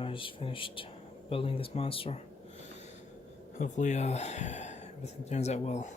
I just finished building this monster. Hopefully, everything turns out well.